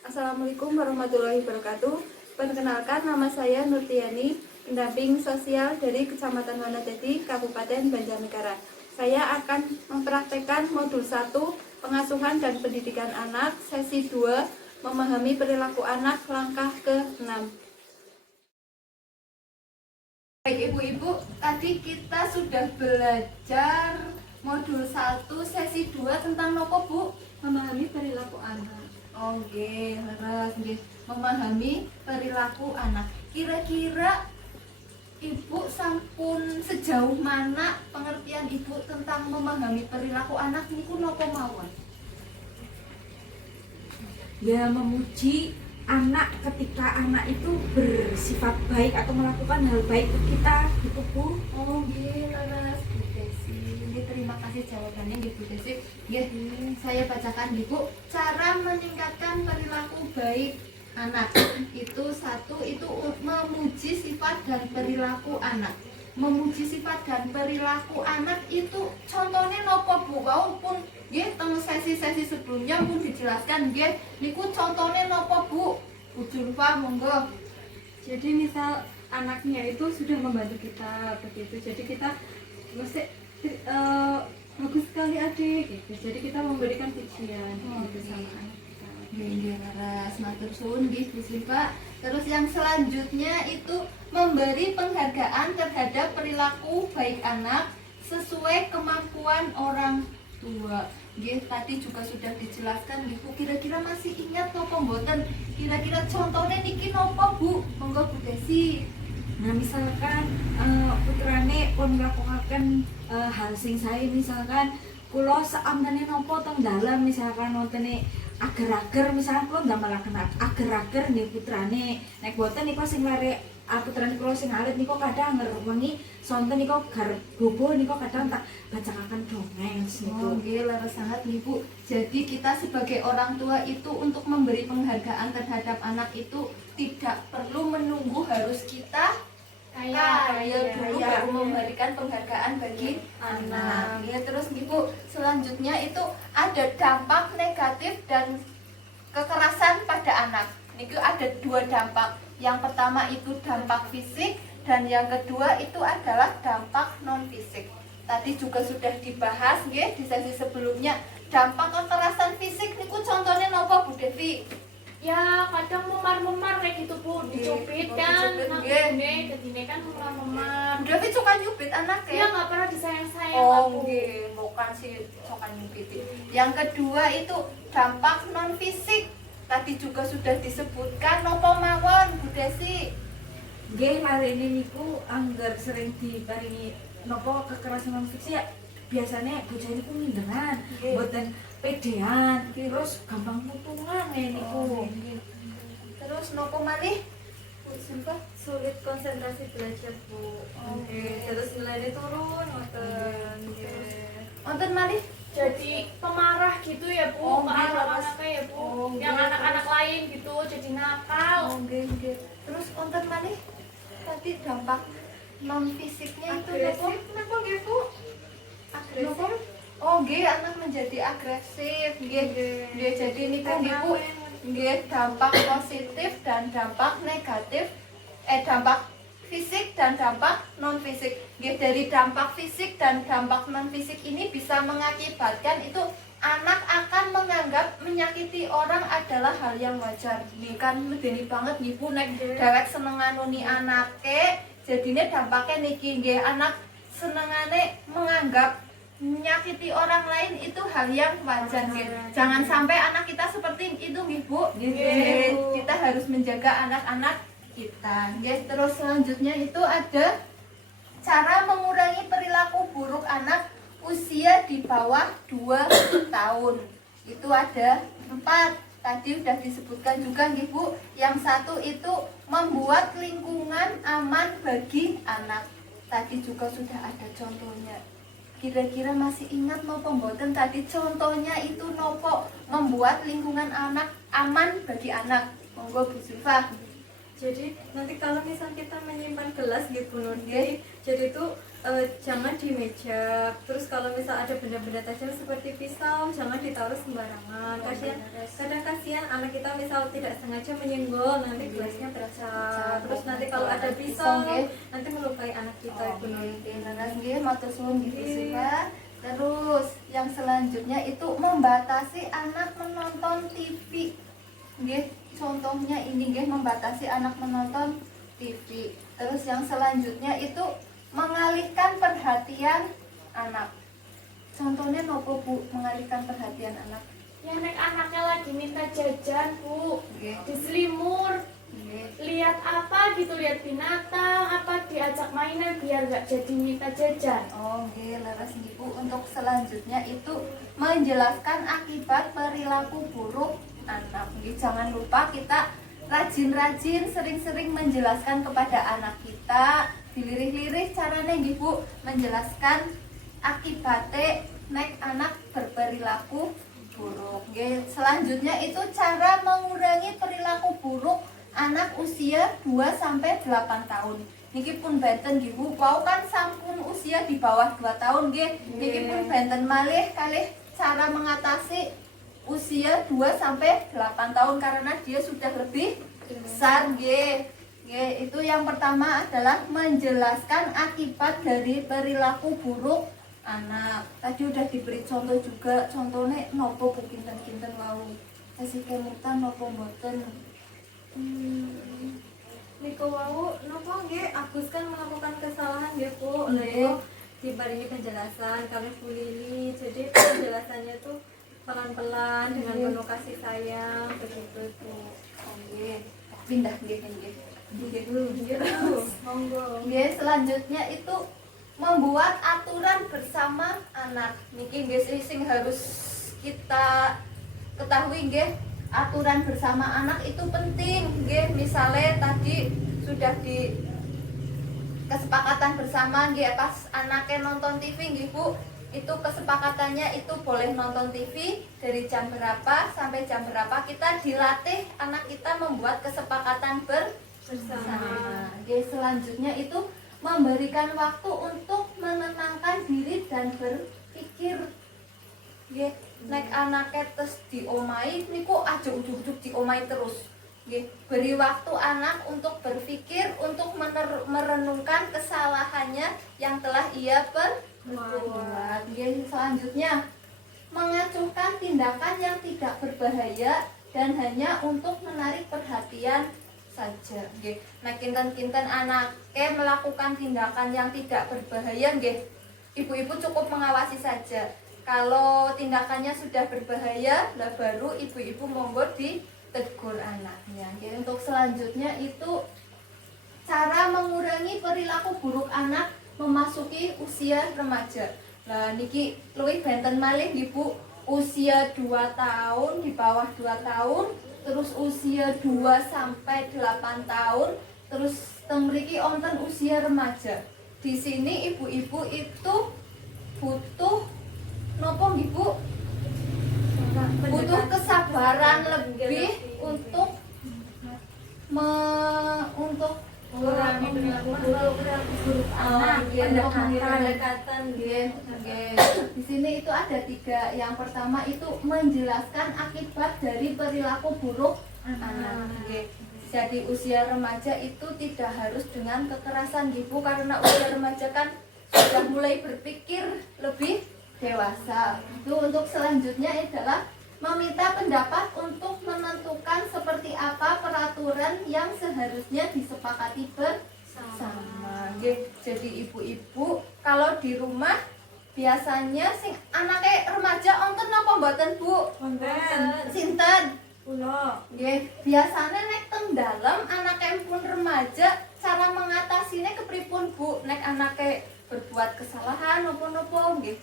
Assalamualaikum warahmatullahi wabarakatuh. Perkenalkan, nama saya Nurtiani, pendamping sosial dari Kecamatan Wanatedi, Kabupaten Banjarnegara. Saya akan mempraktekkan modul 1, pengasuhan dan pendidikan anak, sesi 2, memahami perilaku anak, langkah ke-6. Baik ibu-ibu, tadi kita sudah belajar modul 1, sesi 2 tentang nopo bu? Memahami perilaku anak. Oke, leres nggih. Memahami perilaku anak. Kira-kira ibu sampun sejauh mana pengertian ibu tentang memahami perilaku anak niku napa mawon? Ya, memuji anak ketika anak itu bersifat baik atau melakukan hal baik ke kita, gitu Bu. Oh nggih, leres Bu Desi. Nggih, terima kasih jawabannya nggih Bu Desi. Nggih, saya bacakan nggih Bu. Cara meningkatkan perilaku baik anak itu satu, itu memuji sifat dan perilaku anak. Memuji sifat dan perilaku anak itu contohnya nopo Bu? Kau pun nggih teng sesi-sesi sebelumnya pun dijelaskan nggih niku contohnya nopo Bu? Bu Julfa monggo. Jadi misal anaknya itu sudah membantu kita begitu, jadi kita mesti bagus sekali adik gitu. Jadi kita memberikan pujian gitu sama anak kita. Nggih, leres, matur suwun nggih Bu Julfa. Terus yang selanjutnya itu memberi penghargaan terhadap perilaku baik anak sesuai kemampuan orang tua. Nggih, tadi juga sudah dijelaskan nggih Bu. Kira-kira masih ingat napa mboten? Kira-kira contohnya niki napa Bu? Monggo Bu Desi. Nah misalkan putrane pun melakukan hal sing sae, misalkan kula saamtene nopo teng dalam, misalkan wontene ager-ager, misalkan kula ndamelaken ager-ager nggih putrane, nek boten niku sing lare putrane kula sing alit niku kadang ngrewengi sonten niku gar bobo niku kadang tak bacakaken dongeng Oh, niku. nggih, leres sangat nih Bu. Jadi kita sebagai orang tua itu untuk memberi penghargaan terhadap anak itu tidak perlu menunggu harus kita kaya dulu baru memberikan penghargaan bagi anak. Ya, terus nih Bu, selanjutnya itu ada dampak negatif dan kekerasan pada anak. Niku ada dua dampak. Yang pertama itu dampak fisik dan yang kedua itu adalah dampak non fisik. Tadi juga sudah dibahas nggih di sesi sebelumnya. Dampak kekerasan fisik niku contohnya napa Bu Devi? Ya kadang memar-memar kayak gitu Bu, dicubit kan, dicubit, gedine kan memar-memar. Bu Devi suka nyubit anak Ya ya? nggak pernah disayang-sayang Oh lah, Bu. nggih, bukan sih suka nyubit. Yang kedua itu dampak non fisik. Tadi juga sudah disebutkan napa mawon Bu Desi? Nggih, marene niku anggar sering diparingi nopo kekerasan non fisik ya, biasanya bocah niku minderan, Nggih. mboten pedean, terus gampang mutungan niku. Terus nopo malih? Bu Silva? Sulit konsentrasi belajar Bu. Oke. Terus nilainya turun ngoten. Wonten malih? Jadi pemarah gitu ya Bu, Oh, ke nggih, anak-anaknya ya Bu. Oh, nggih, Yang anak-anak lain gitu jadi nakal. Nggih. Terus wonten malih? Tadi dampak non fisiknya itu Agresif, napa nggih Bu? Agresif. Oh nggih, anak menjadi agresif. Nggih. Nggih, jadi niku nggih Bu. Nggih, dampak positif dan dampak negatif. Dampak fisik dan dampak non fisik. Nggih, dari dampak fisik dan dampak non fisik ini bisa mengakibatkan itu anak akan menganggap menyakiti orang adalah hal yang wajar. Nggih kan medeni banget nggih Bu nek dhewek seneng nganuni anake, jadine dampaknya niki nggih anak senengane menganggap menyakiti orang lain itu hal yang wajar nggih. Jangan sampai anak kita seperti itu nggih Bu. Nggih, kita harus menjaga anak-anak kita. Nggih, terus selanjutnya itu ada cara mengurangi perilaku buruk anak usia di bawah 2 tahun. Itu ada 4. Tadi sudah disebutkan juga nggih Bu. Yang satu itu membuat lingkungan aman bagi anak. Tadi juga sudah ada contohnya. Kira-kira masih ingat nopo mboten tadi contohnya itu nopo membuat lingkungan anak aman bagi anak. Monggo Bu Silva. Jadi nanti kalau misal kita menyimpan gelas gitu Nundi, jadi itu jangan di meja. Terus kalau misal ada benda-benda tajam seperti pisau, jangan ditaruh sembarangan. Kadang kasihan anak kita misal tidak sengaja menyenggol, nanti gelasnya pecah. Terus nanti kalau ada pisau, nanti melukai anak kita Ibu Nundi. Nggih, matur suwun gitu Siva. Terus yang selanjutnya itu membatasi anak menonton TV. Nggih, contohnya ini nggih, membatasi anak menonton TV. Terus yang selanjutnya itu mengalihkan perhatian anak. Contohnya nopo Bu, mengalihkan perhatian anak? Ya nek anaknya lagi minta jajan Bu, Nggih. diselimur, Nggih. lihat apa gitu, lihat binatang, apa diajak mainan biar nggak jadi minta jajan. Oh, nggih, leres nggih Bu. Untuk selanjutnya itu menjelaskan akibat perilaku buruk anak. Nggih, jangan lupa kita rajin-rajin sering-sering menjelaskan kepada anak kita, dilirih-lirih caranya nggih Bu, menjelaskan akibatnya nek anak berperilaku buruk. Nggih, selanjutnya itu cara mengurangi perilaku buruk anak usia 2 sampai 8 tahun. Niki pun benten nggih Bu, wau kan sampun usia di bawah 2 tahun nggih. Niki pun benten malih kalih cara mengatasi usia 2 sampai 8 tahun karena dia sudah lebih besar nggih. Nggih, itu yang pertama adalah menjelaskan akibat dari perilaku buruk anak. Tadi udah diberi contoh juga, contohnya nopo Bu kinten-kinten wau. Kasih kemutan nopo mboten. Niko wau nopo nggih Agus kan melakukan kesalahan nggih Bu. Nggih. Niko diberi penjelasan kali Bu Lili. Jadi penjelasannya tuh pelan-pelan dengan penuh kasih sayang begitu Bu. Oh, nggih. Pindah nggih nggih. Nggih dulu. Monggo. Nggih, selanjutnya itu membuat aturan bersama anak. Niki nggih sing harus kita ketahui nggih, aturan bersama anak itu penting nggih. Misalnya tadi sudah di kesepakatan bersama nggih pas anaknya nonton TV nggih Bu, itu kesepakatannya itu boleh nonton TV dari jam berapa sampai jam berapa, kita dilatih anak kita membuat kesepakatan bersama. Oke, selanjutnya itu memberikan waktu untuk menenangkan diri dan berpikir. Nggih, nek anaknya terus diomai niku aja ujug-ujug diomai terus. Nggih, beri waktu anak untuk berpikir, untuk merenungkan kesalahannya yang telah ia perbuat. Nggih, selanjutnya mengacuhkan tindakan yang tidak berbahaya dan hanya untuk menarik perhatian saja. Nggih, nek kinten-kinten anaknya melakukan tindakan yang tidak berbahaya nggih, ibu-ibu cukup mengawasi saja. Kalau tindakannya sudah berbahaya, lah baru ibu-ibu monggo ditegur anaknya. Nggih, untuk selanjutnya itu cara mengurangi perilaku buruk anak memasuki usia remaja. Nah, niki luwih benten malih nggih Bu, usia 2 tahun, di bawah 2 tahun, terus usia 2 sampai 8 tahun, terus teng mriki wonten usia remaja. Di sini ibu-ibu itu butuh nopo nggih Bu? Butuh kesabaran lebih untuk untuk Mengurangi perilaku buruk anak, untuk Pendekatan nggih, nggih. Di sini itu ada 3. Yang pertama itu menjelaskan akibat dari perilaku buruk anak. Nggih. Jadi usia remaja itu tidak harus dengan kekerasan nggih Bu, karena usia remaja kan sudah mulai berpikir lebih dewasa. Itu untuk selanjutnya adalah meminta pendapat untuk menentukan seperti apa peraturan yang seharusnya disepakati bersama. Jadi ibu-ibu kalau di rumah biasanya sing anaknya remaja wonten napa mboten Bu? Wonten. Sinten? Kula. Nggih, biasanya nek teng dalem anaknya pun remaja, cara mengatasinya kepripun Bu? Nek anaknya berbuat kesalahan napa-napa nggih?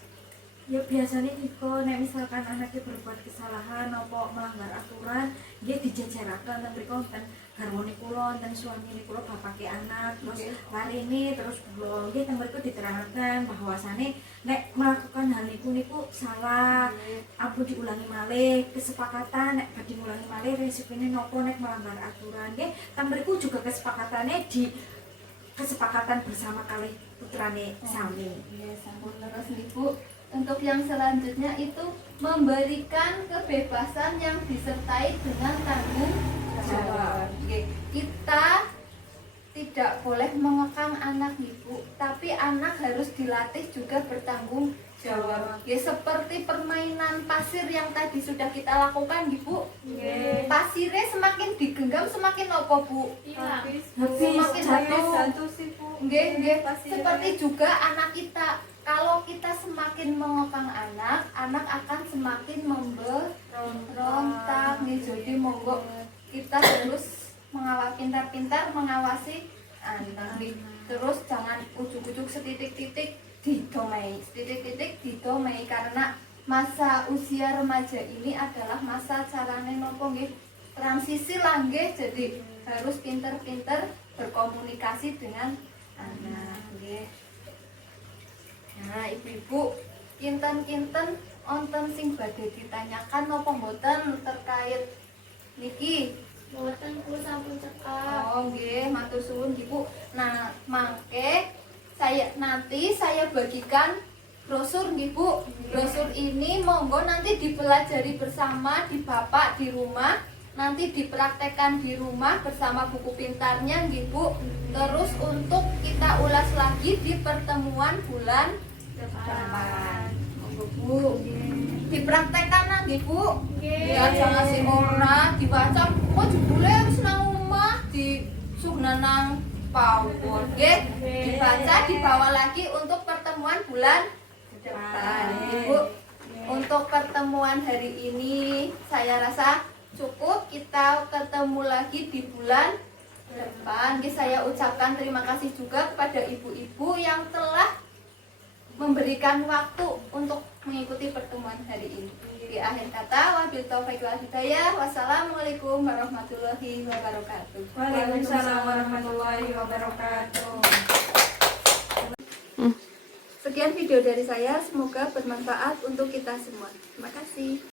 Ya biasanya Niko, nek misalkan anaknya berbuat kesalahan apa melanggar aturan, dia dijajarakan dan berkonten harmoni kulon dan suami kulo bapake anak terus lari ini terus kulo dia mereka diterangkan bahwasannya nek melakukan hal niku salah, ampun diulangi malih, kesepakatan nek badhe ngulangi malih resikonya nopo nek melanggar aturan. Dia mereka juga kesepakatannya di kesepakatan bersama kali putrane sami. Iya, sampun terus Ibu. Untuk yang selanjutnya itu memberikan kebebasan yang disertai dengan tanggung jawab. Oke. Kita tidak boleh mengekang anak Ibu, tapi anak harus dilatih juga bertanggung jawab. Ya seperti permainan pasir yang tadi sudah kita lakukan Ibu. Pasirnya semakin digenggam semakin apa Bu? Hilang. Semakin jatuh sih Bu. Nggih, Pasirnya. seperti juga anak kita. Kalau kita semakin mengekang anak, anak akan semakin memberontak. Nih, jadi monggo kita harus pintar-pintar mengawasi anak. Nih. Terus jangan ujuk-ujuk setitik-titik didomai, karena masa usia remaja ini adalah masa carane nopo nggih transisi lah nggih, jadi harus pintar-pintar berkomunikasi dengan anak nggih. Nah, ibu-ibu, kinten-kinten wonten sing badhe ditanyakan napa mboten terkait niki? Mboten Bu sampun cekap. Oh, nggih, matur suwun Ibu. Nah, mangke nanti saya bagikan brosur nggih Bu. Brosur ini monggo nanti dipelajari bersama di Bapak di rumah. Nanti dipraktekkan di rumah bersama buku pintarnya nggih Bu. Terus untuk kita ulas lagi di pertemuan bulan depan. Monggo Bu. Dipraktekkan nggih Bu. Ya jangan sing ora dibaca kok jebule wis nang omah disuhna nang PowerPoint nggih. Dibaca dibawa lagi untuk pertemuan bulan depan. Ibu, untuk pertemuan hari ini saya rasa cukup, kita ketemu lagi di bulan depan. Saya ucapkan terima kasih juga kepada ibu-ibu yang telah memberikan waktu untuk mengikuti pertemuan hari ini. Di akhir kata, wabillahi taufiq wal hidayah. Wassalamualaikum warahmatullahi wabarakatuh. Waalaikumsalam warahmatullahi wabarakatuh. Sekian video dari saya, semoga bermanfaat untuk kita semua. Terima kasih.